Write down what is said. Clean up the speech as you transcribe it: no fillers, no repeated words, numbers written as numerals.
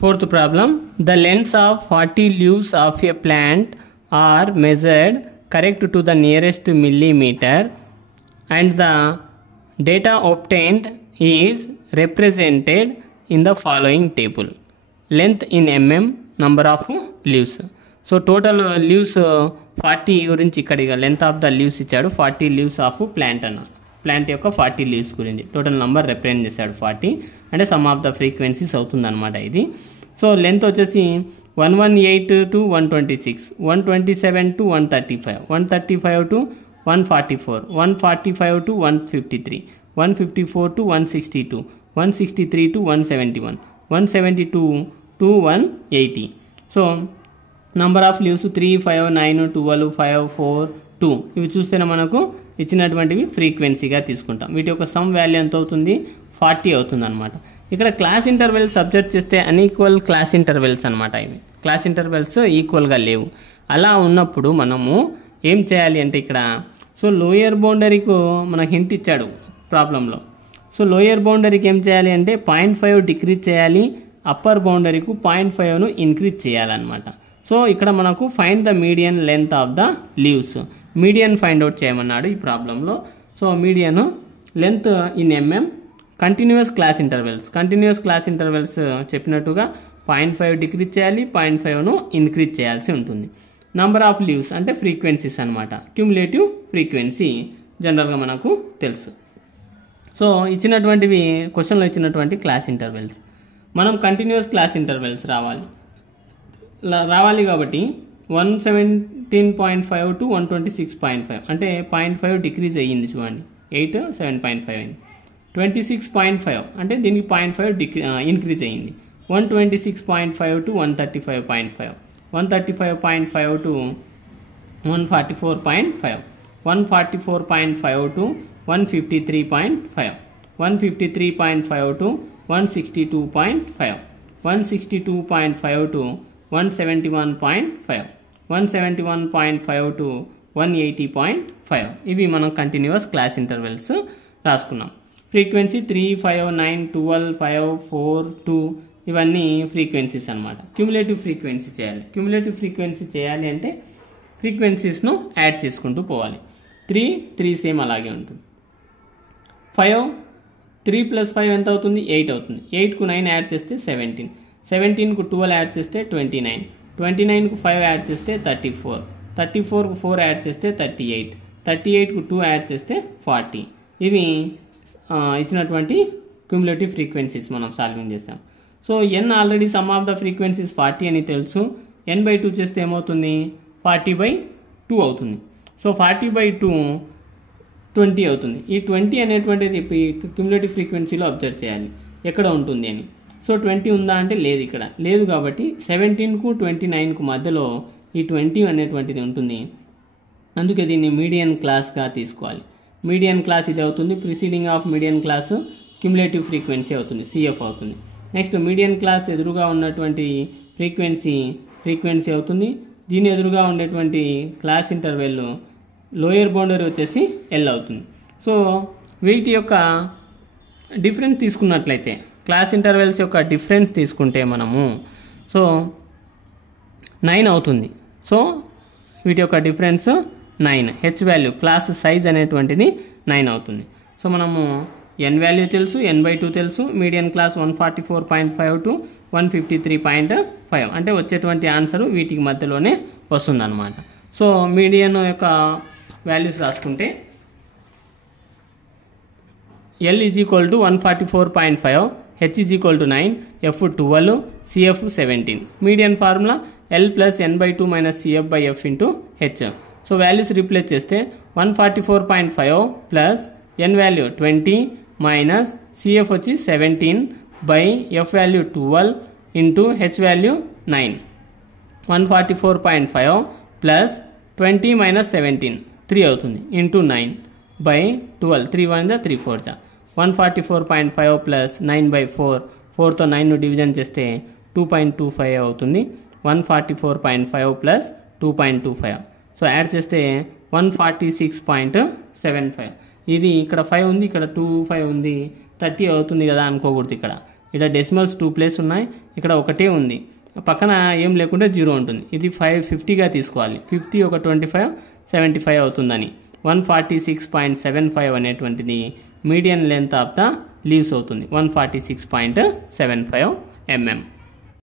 Fourth problem, the lengths of 40 leaves of a plant are measured correct to the nearest millimeter and the data obtained is represented in the following table. Length in mm, number of leaves. So total leaves 40 గురించి ఇక్కడ ఇక length of the leaves ఇచ్చాడు. 40 leaves of plant అన్న, plant యొక్క 40 leaves గురించి total number represent చేశాడు 40, అంటే some of the frequencies అవుతుంది అనమాట ఇది. సో లెంత్ వచ్చేసి 118 to 126, 127 to 135, 135 to 144, 145 to 153, 154 to 162, 163 to 171, 172 to 180. So number of leaves 3, 5, 9, 12, 5, 4, 2 ఇవి చూస్తేనే మనకు ఇచ్చినటువంటివి ఫ్రీక్వెన్సీగా తీసుకుంటాం. వీటి యొక్క సమ్ వాల్యూ ఎంత అవుతుంది? 40 అవుతుంది అనమాట. ఇక్కడ క్లాస్ ఇంటర్వెల్స్ సబ్జెక్ట్ చేస్తే అన్ఈక్వల్ క్లాస్ ఇంటర్వెల్స్ అనమాట. ఇవి క్లాస్ ఇంటర్వెల్స్ ఈక్వల్గా లేవు. అలా ఉన్నప్పుడు మనము ఏం చేయాలి అంటే ఇక్కడ సో లోయర్ బౌండరీకు మనకు హింట్ ఇచ్చాడు ప్రాబ్లంలో. సో లోయర్ బౌండరీకి ఏం చేయాలి అంటే 0.5 డిక్రీజ్ చేయాలి, అప్పర్ బౌండరీకు 0.5ను ఇంక్రీజ్ చేయాలన్నమాట. సో ఇక్కడ మనకు find the median length of the leaves, median find out చేయమన్నాడు ఈ ప్రాబ్లంలో. So median length in MM, continuous class intervals చెప్పినట్టుగా 0.5 డిక్రీజ్ చేయాలి, 0.5ను ఇంక్రీజ్ చేయాల్సి ఉంటుంది. నంబర్ ఆఫ్ లీవ్స్ అంటే ఫ్రీక్వెన్సీస్ అనమాట, క్యుములేటివ్ ఫ్రీక్వెన్సీ జనరల్గా మనకు తెలుసు. సో ఇచ్చినటువంటివి క్వశ్చన్లో ఇచ్చినటువంటి క్లాస్ ఇంటర్వెల్స్, మనం కంటిన్యూస్ క్లాస్ ఇంటర్వెల్స్ రావాలి కాబట్టి 117.5 to 126.5 అంటే 0.5 డిక్రీజ్ అయ్యింది చూడండి, 8 7.5 అయింది. 26.5 అంటే దీనికి 0.5 ఇంక్రీజ్ అయ్యింది. 126.5 to 135.5, 135.5 to 144.5, 144.5 to 153.5, 153.5 to 162.5, 162.5 to 171.5, 171.5 to 180.5. ఇవి మనం కంటిన్యూస్ క్లాస్ ఇంటర్వెల్స్ రాసుకున్నాం. ఫ్రీక్వెన్సీ 3, 5, 9, 12, 5, 4, 2 ఇవన్నీ ఫ్రీక్వెన్సీస్ అనమాట. క్యుములేటివ్ ఫ్రీక్వెన్సీ చేయాలి అంటే ఫ్రీక్వెన్సీస్ను యాడ్ చేసుకుంటూ పోవాలి. 3 సేమ్ అలాగే ఉంటుంది. 5, 3 + 5 ఎంత అవుతుంది? 8 అవుతుంది. 8కు 9 యాడ్ చేస్తే 17, 17కు 12 యాడ్ చేస్తే 29, 29కు 5 యాడ్ చేస్తే 34, 34కు 4 యాడ్ చేస్తే 38, 38కు 2 యాడ్ చేస్తే 40. ఇవి ఇచ్చినటువంటి క్యుములేటివ్ ఫ్రీక్వెన్సీస్ మనం సాల్వింగ్ చేసాం. So n already some of the frequencies 40 అని తెలుసు. n/2 చేస్తే ఏమవుతుంది? 40/2 అవుతుంది. సో 40/2 20 అవుతుంది. ఈ 20 అనేటువంటిది క్యుములేటివ్ ఫ్రీక్వెన్సీలో అబ్జర్వ్ చేయాలి ఎక్కడ ఉంటుంది అని. సో 20 ఉందా అంటే లేదు, ఇక్కడ లేదు. కాబట్టి 17కు 29కు మధ్యలో ఈ 20 అనేటువంటిది ఉంటుంది. అందుకే దీన్ని మీడియన్ క్లాస్గా తీసుకోవాలి. మీడియన్ క్లాస్ ఇది అవుతుంది. Preceding of median class cumulative frequency అవుతుంది, CF అవుతుంది. నెక్స్ట్ మీడియన్ క్లాస్ ఎదురుగా ఉన్నటువంటి ఫ్రీక్వెన్సీ అవుతుంది. దీని ఎదురుగా ఉండేటువంటి క్లాస్ ఇంటర్వెల్ లోయర్ బౌండరీ వచ్చేసి L అవుతుంది. సో వీటి యొక్క డిఫరెన్స్ తీసుకున్నట్లయితే, క్లాస్ ఇంటర్వెల్స్ యొక్క డిఫరెన్స్ తీసుకుంటే మనము సో 9 అవుతుంది. సో వీటి యొక్క difference 9, H value class size అనేటువంటిది 9 అవుతుంది. సో మనము n వాల్యూ తెలుసు, n/2 తెలుసు. మీడియన్ క్లాస్ 144.5 to 153.5 అంటే వచ్చేటువంటి ఆన్సర్ వీటికి మధ్యలోనే వస్తుందన్నమాట. సో మీడియన్ యొక్క వాల్యూస్ రాసుకుంటే L = 144.5, H = 9, F 12, CF 17. Median formula L + n/2 - CF/F into H. So values replace చేస్తే 144.5 plus n value 20 minus CF వచ్చి 17 by F value 12 into H value 9. 144.5 plus 20 minus 17 3 అవుతుంది into 9 by 12, 3 1 3 4 144.5 plus 9/4, 4తో 9ను division చేస్తే 2.25 అవుతుంది. 144.5 plus 2.25. So add చేస్తే 146.75. ఇది ఇక్కడ 5 ఉంది, ఇక్కడ 25 ఉంది, 30 అవుతుంది కదా అనుకోకూడదు. ఇక్కడ డెసిమల్స్ 2 ప్లేస్ ఉన్నాయి, ఇక్కడ ఒకటే ఉంది, పక్కన ఏం లేకుండా 0 ఉంటుంది. ఇది 550గా తీసుకోవాలి. 50 ఒక 25 75 అవుతుందని 146.75 అనేటువంటిది median length of the leaves అవుతుంది. 146.75 mm.